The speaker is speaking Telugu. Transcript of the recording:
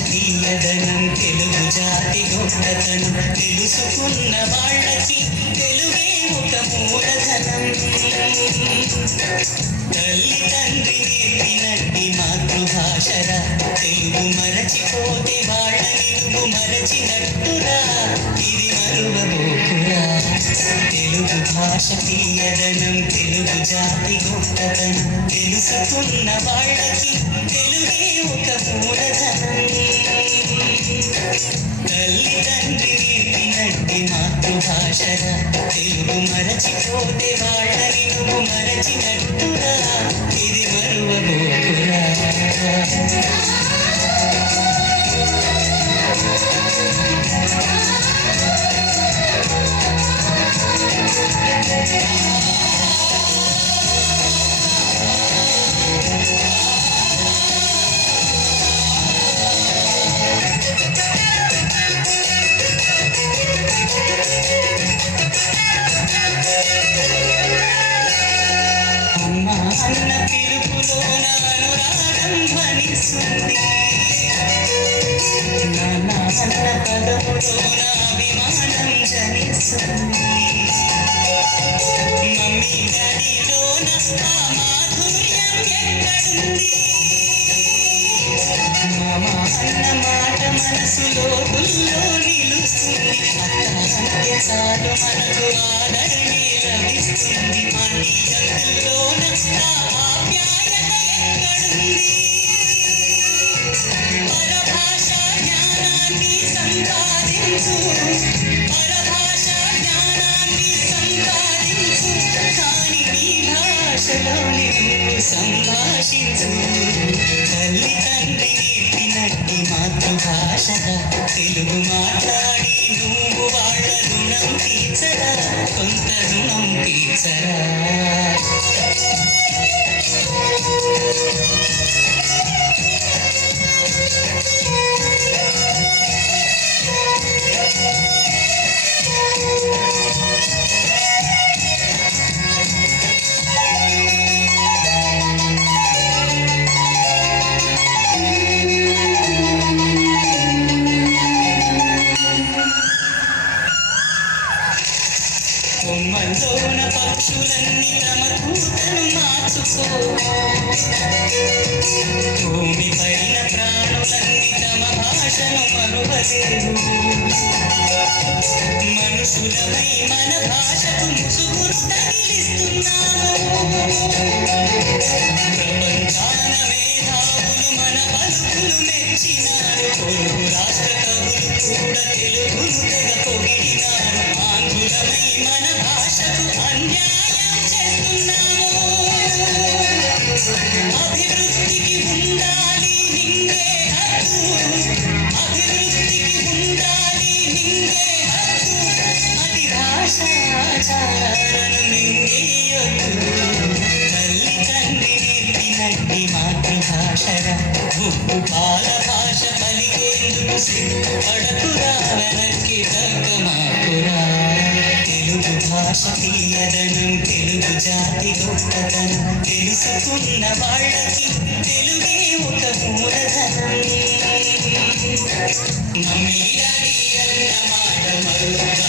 తీయదనం తెలుగు జాతి గొప్పతనం తెలుసుకున్న వాళ్ళకి తెలుగే ఒక మూలధనం. తల్లి తండ్రి నేర్పినట్టి మాతృభాషరా తెలుగు మరచిపోతే వాళ్ళని నువ్వు మరచినట్టురా. ఇది మరువబోకురా. తెలుగు భాష తీయదనం తెలుగు జాతి గొప్పతనం తెలుసుకున్న వాళ్ళకి తెలుగే ఒక మూలధనం. తల్లి తండ్రి నేర్పినట్టి మాతృభాషరా తెలుగు మరచిపోతే వాళ్ళని నువ్వు మరచినట్టురా. ఇది మరువబోకురా. అన్న పిలుపులో అనురాగం ధ్వనిస్తుంది. నాన్న అన్న పదములో నా అభిమానం జనిస్తుంది. మమ్మీ డాడీలో నా మాధుర్యం ఎక్కడుంది. మామ అన్న మాట మనసులో తుల్లో నిలుస్తుంది. అత్త అంటే చాలు మనకు ఆదరణి లభిస్తుంది. ఆంటీ అంకుల్లోన ఆప్యాయత ఎక్కడుంది. పరభాష జ్ఞానాన్ని సంపాదించు. పరభాష జ్ఞానాన్ని సంపాదించు. కానీ నీ భాషలో నువ్వు సంభాషించు. తల్లి తండ్రి నేర్పినట్టి మాతృభాషగా తెలుగు మాట్లాడి నువ్వు వాళ్ళ రుణం తీర్చరా. కొంత రుణం తీర్చరా. కొమ్మల్లోన పక్షులన్నీ తమ కూతను మార్చుకో. భూమి పైన ప్రాణులన్నీ తమ భాషను మరువలేవు. మనుషులమై మన భాషకు ముసుగును తగిలిస్తున్నాము. ప్రపంచాన మేధావులు మన పలుకులు మెచ్చినారు. పొరుగు రాష్ట్ర కవులు కూడా తెలుగును తెగ పొగిడినారు. ఆంధ్రులమై మన భాషకు అన్యాయం చేస్తున్నాము. అభివృద్ధికి ఉండాలి నింగే హక్కు. అభివృద్ధికి ఉండాలి నింగే హక్కు. అది భాషాచారాలను నింగేయొద్దు. తల్లి తండ్రి నేర్పినట్టి మాతృభాషరా ఉప్పు పాల భాష పలికేందుకు సిగ్గుపడకురా. వెనక్కి తగ్గమాకురా. తెలుగు భాష తీయదనం తెలుగు జాతి గొప్పతనం తెలుసుకున్న వాళ్ళకి తెలుగే ఒక మూలధనం. మమ్మీ డాడీ అన్న మాట మరువరా.